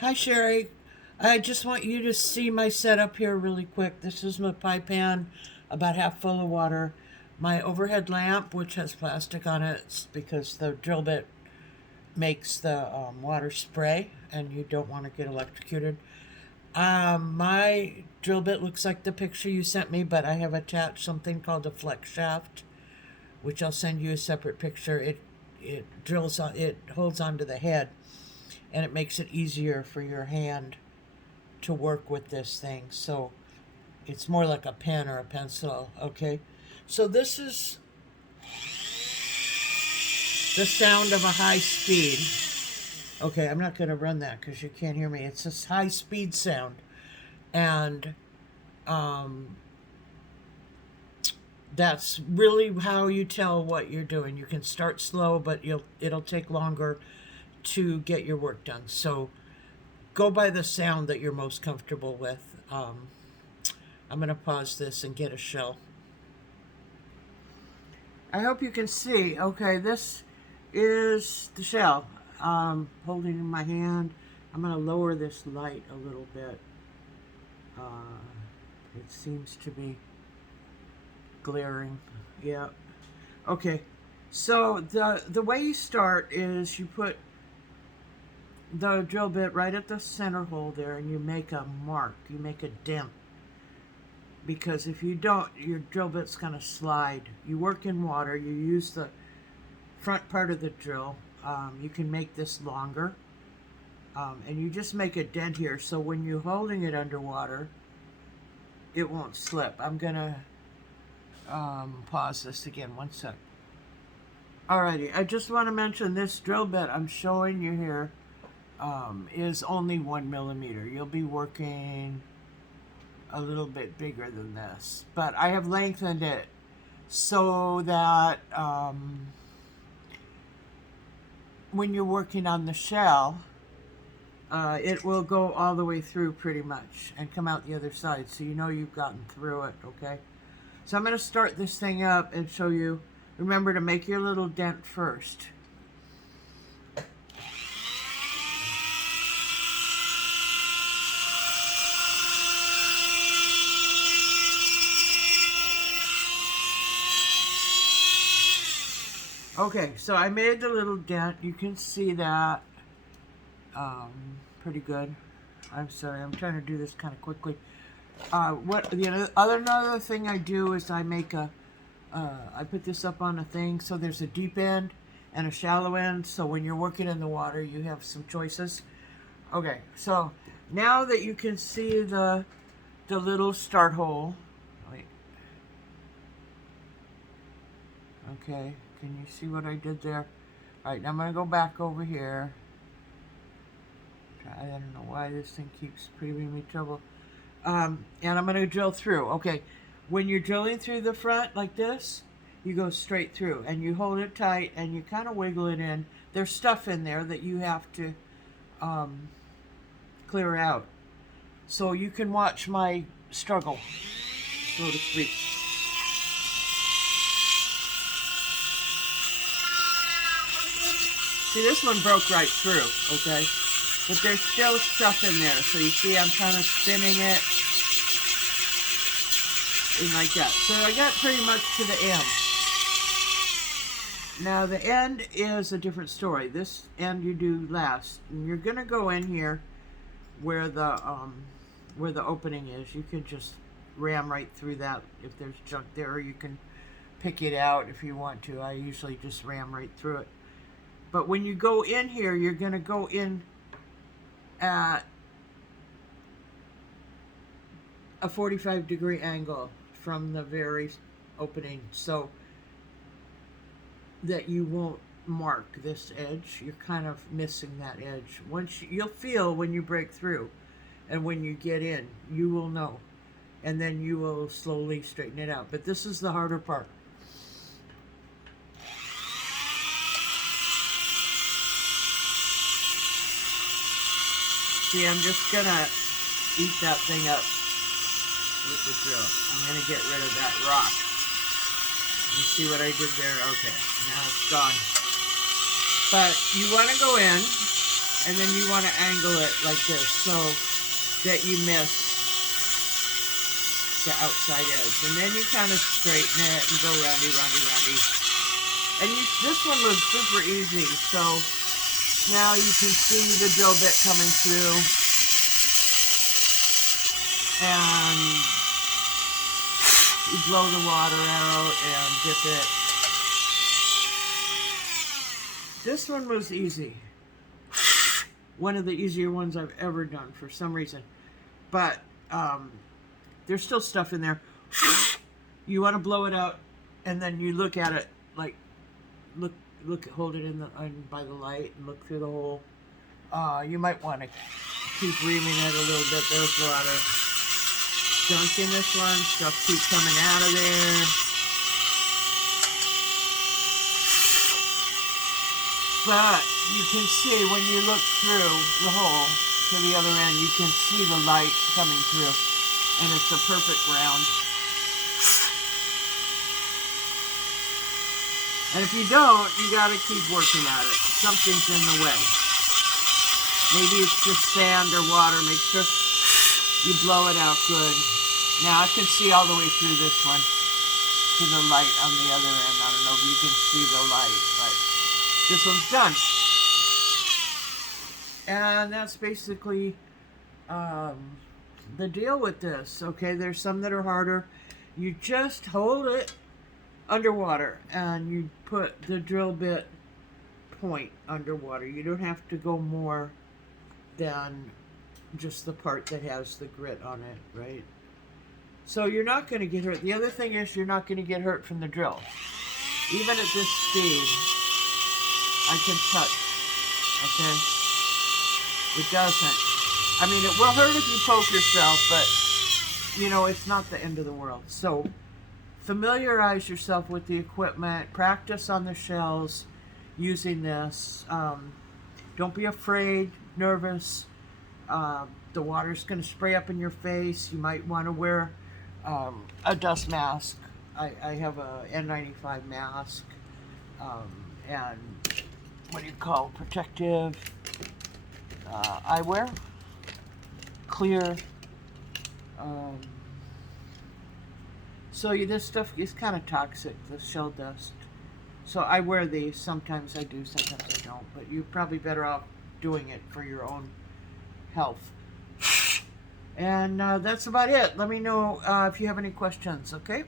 Hi, Sherry. I just want you to see my setup here really quick. This is my pie pan, about half full of water. My overhead lamp, which has plastic on it, because the drill bit makes the water spray and you don't want to get electrocuted. My drill bit looks like the picture you sent me, but I have attached something called a flex shaft, which I'll send you a separate picture. It drills on, it holds onto the head, and it makes it easier for your hand to work with this thing. So it's more like a pen or a pencil, okay? So this is the sound of a high speed. Okay, I'm not going to run that because you can't hear me. It's this high speed sound. And um, that's really how you tell what you're doing. You can start slow, but it'll take longer to get your work done. So go by the sound that you're most comfortable with. I'm going to pause this and get a shell. I hope you can see. Okay, this is the shell. Holding in my hand. I'm going to lower this light a little bit. It seems to be glaring. Yeah. Okay. So the way you start is you put the drill bit right at the center hole there, and you make a mark. You make a dent, because if you don't, your drill bit's going to slide. You work in water. You use the front part of the drill. You can make this longer, and you just make a dent here, so when you're holding it underwater, it won't slip. I'm gonna pause this again. One sec. Alrighty, I just want to mention this drill bit I'm showing you here is only 1 millimeter. You'll be working a little bit bigger than this, but I have lengthened it so that when you're working on the shell, it will go all the way through pretty much and come out the other side, so you know you've gotten through it, okay? So I'm going to start this thing up and show you. Remember to make your little dent first. Okay, so I made the little dent. You can see that pretty good. I'm sorry, I'm trying to do this kind of quickly. What the another thing I do is I make a I put this up on a thing, so there's a deep end and a shallow end, so when you're working in the water you have some choices. Okay, so now that you can see the little start hole, wait, okay, can you see what I did there? Alright, now I'm going to go back over here. I don't know why this thing keeps giving me trouble. And I'm going to drill through. Okay, when you're drilling through the front like this, you go straight through and you hold it tight and you kind of wiggle it in. There's stuff in there that you have to clear out. So you can watch my struggle, so to speak. See, this one broke right through, okay? But there's still stuff in there. So you see I'm kind of spinning it. And like that. So I got pretty much to the end. Now the end is a different story. This end you do last. And you're going to go in here where the opening is. You can just ram right through that if there's junk there. Or you can pick it out if you want to. I usually just ram right through it. But when you go in here, you're going to go in at a 45-degree angle from the very opening, so that you won't mark this edge. You're kind of missing that edge. You'll feel when you break through, and when you get in, you will know, and then you will slowly straighten it out. But this is the harder part. See, I'm just gonna eat that thing up with the drill. I'm gonna get rid of that rock. You see what I did there? Okay, now it's gone. But you want to go in and then you want to angle it like this so that you miss the outside edge. And then you kind of straighten it and go roundy, roundy, roundy. And this one was super easy, so now you can see the drill bit coming through. And you blow the water out and dip it. This one was easy. One of the easier ones I've ever done for some reason. But there's still stuff in there. You want to blow it out, and then you look at it like, hold it by the light and look through the hole. You might want to keep reaming it a little bit. There's a lot of junk in this one. Stuff keeps coming out of there. But you can see when you look through the hole to the other end, you can see the light coming through. And it's a perfect round. And if you don't, you got to keep working at it. Something's in the way. Maybe it's just sand or water. Make sure you blow it out good. Now I can see all the way through this one to the light on the other end. I don't know if you can see the light, but this one's done. And that's basically the deal with this. Okay, there's some that are harder. You just hold it underwater and you put the drill bit point underwater. You don't have to go more than just the part that has the grit on it, right? So you're not going to get hurt. The other thing is you're not going to get hurt from the drill. Even at this speed, I can touch, okay? It doesn't. I mean, it will hurt if you poke yourself, but, you know, it's not the end of the world. So familiarize yourself with the equipment. Practice on the shells using this. Don't be afraid, nervous. The water's going to spray up in your face. You might want to wear a dust mask. I have a N95 mask. And what do you call protective eyewear? Clear. So this stuff is kind of toxic, the shell dust. So I wear these. Sometimes I do, sometimes I don't. But you're probably better off doing it for your own health. And that's about it. Let me know if you have any questions, okay?